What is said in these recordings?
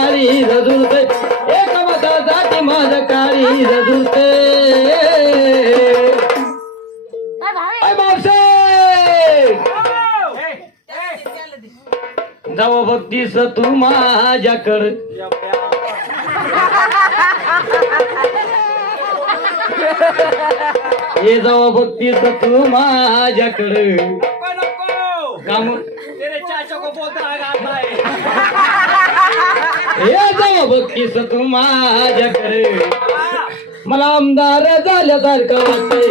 काळी रजुरते एका मतासाठी माझं काळी रजुरते जाऊ बघतीस तू माझ्याकडं. ये जाऊ बघतीस तू माझ्याकडे. नको नको! काम? तेरे चाचा को आता है ये जाऊ बघतीस तू माझ्याकडे. मला आमदार झाल्यासारखं वाटते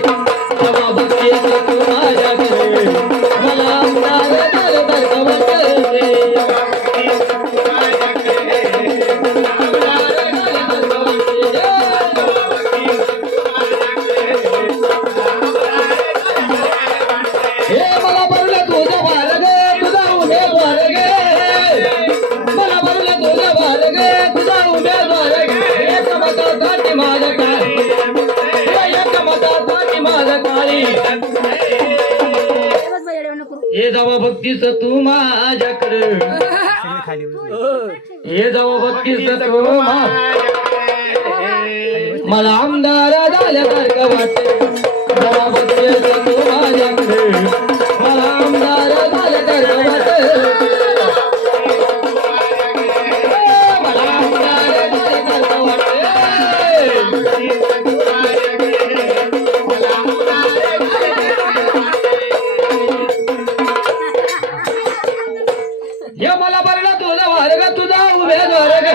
जेव्हा बघतीस तू माझ्या हे जावा बघतीस तू माझ्याकडे. हे. जावा बघतीस तू माझ्याकडे. मला आमदार झाल्यासारखं वाटते जेव्हा बघतेस उमेदवार ग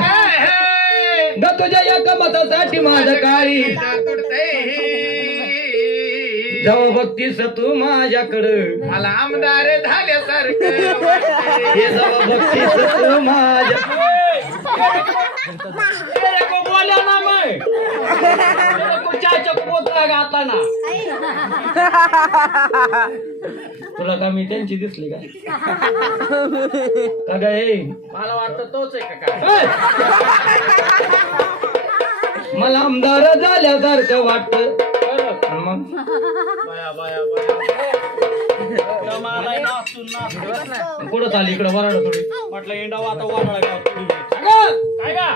ग तुझ्या एका मतासाठी माझं काळी जेव्हा बघतीस तू माझ्याकडं. मला आमदार झाल्यासारखं हे बघतीस तू माझ्या तेरे को बोला ना मैं तेरे को चाचा आता ना तुला का मी त्यांची दिसली का? का हे मला वाटतं तोच आहे का! मला आमदार झाल्यासारखं वाटत. कुठं चालली इकडं वराड थोडी. म्हटलं आता वाढला गाव काय का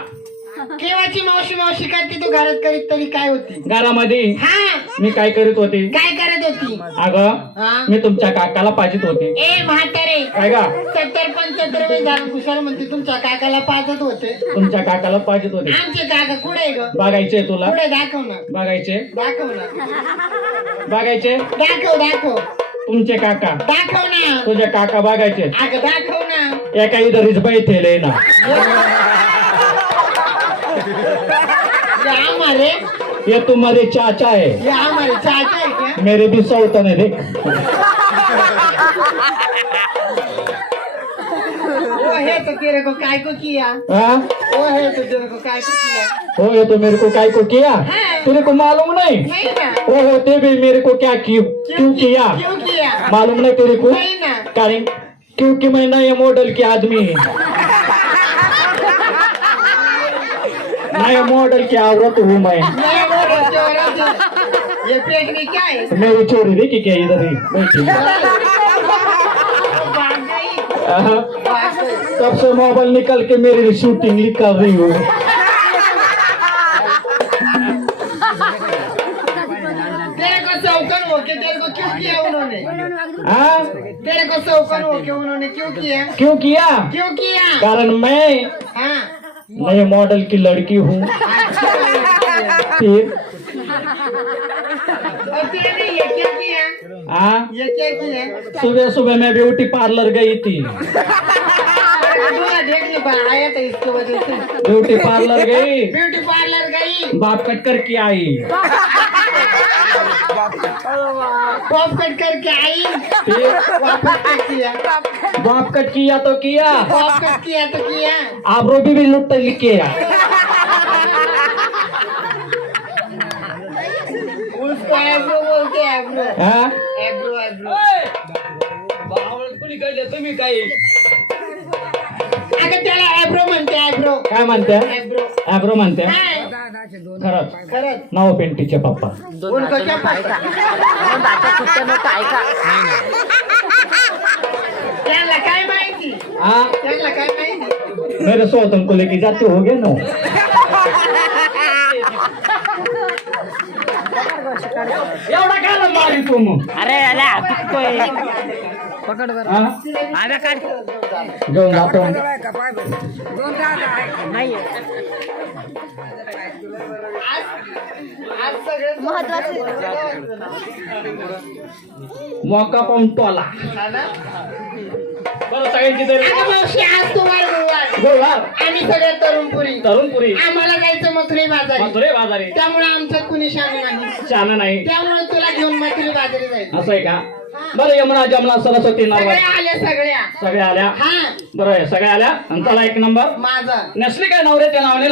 केव्हाची मावशी मावशी करते तू घरात करीत तरी काय होती? घरामध्ये हा. मी काय करीत होते? काय करत होती? अगं हा? मी तुमच्या काकाला पाजित होते. ए म्हातारे. काय का सत्तर पंच्याहत्तर वेळ झालं कुशाल म्हणते तुमच्या काकाला पाजत होते. तुमच्या काकाला पाजित होते. आमचे काका कुठे आहे ग? बघायचे तुला. पुढे दाखव ना बघायचे. दाखव ना बघायचे. दाखव दाखव. तुमचे काका. दाखव ना तुझे काका बघायचे. अगं दाखव ना एका इधर बैठेले ना. ये ये तुम्हारे चाचा है। ये हमारे चाचा है क्या? मेरे भी सौतन है देख। वो है तो तेरे को काय को किया? हाँ? वो है तो तेरे को काय को किया? हो ये तो मेरे को काय को किया? तेरे को मालूम नहीं? नहीं ना। वो होते भी मेरे को क्या क्यों क्यों किया क्यों? किया मालूम नहीं तेरे को? नहीं ना। कारण क्योंकि मैं नए मॉडल की आदमी नए मॉडल की औरत हूँ मैं। है। क्या है? मेरी चोरी देखी क्या इधर ही? हाँ, तब से मोबाइल निकल के मेरी शूटिंग कर रही हूँ। तेरे को सौकन होके तेरे क्यों किया उन्होंने? हाँ? तेरे को उन्होंने क्यों किया? क्यों किया? क्यों किया? कारण मैं हाँ। नए मॉडल की लड़की हूँ। हाँ? सुबह सुबह मैं ब्यूटी पार्लर गई थी। ब्यूटी पार्लर गई। ब्यूटी पार्लर गई। बाप कट कर के आई। पॉप कट करके आई। फिर वापस कट किया। बाप कट किया तो किया। पॉप कट किया तो किया। आबरो भी, भी लुट किया उसको एब्रो बोलते हैं एब्रो हाँ? एब्रो एब्रो। बावळ कुणी कळलं तुम्ही काय अगं त्याला एब्रो म्हणते एब्रो। काय म्हणत्या एब्रो। ॲब्रो म्हणत्या काय खरंच. खरंच. नाव पेंटीचे पप्पा. उनको क्या पता त्यांना काय माहिती? हाँ त्यांना काय माहिती? मेरे सोतन को लेके जाते हो गए ना? एवढा काय मारी तू मग? अरे अला आम्ही काढ घेऊन जातो नाही आज सगळं मौका पाहून टोला. बरं आम्ही सगळे तरुणपुरी तरुणपुरी. आम्हाला जायचं मथुरे बाजारी. मथुरे बाजारी. त्यामुळे आमचं कुणी शान नाही. शान नाही. त्यामुळे तुला घेऊन मथुरे बाजारी जायचं. असं आहे का? बरं यमुना जमला सरस्वती नाव सगळ्या आल्या सगळ्या. सगळ्या आल्या? हा. बरं सगळ्या आल्या? आणि चला एक नंबर. माझा. नसली काय नवऱ्याच्या नावाने?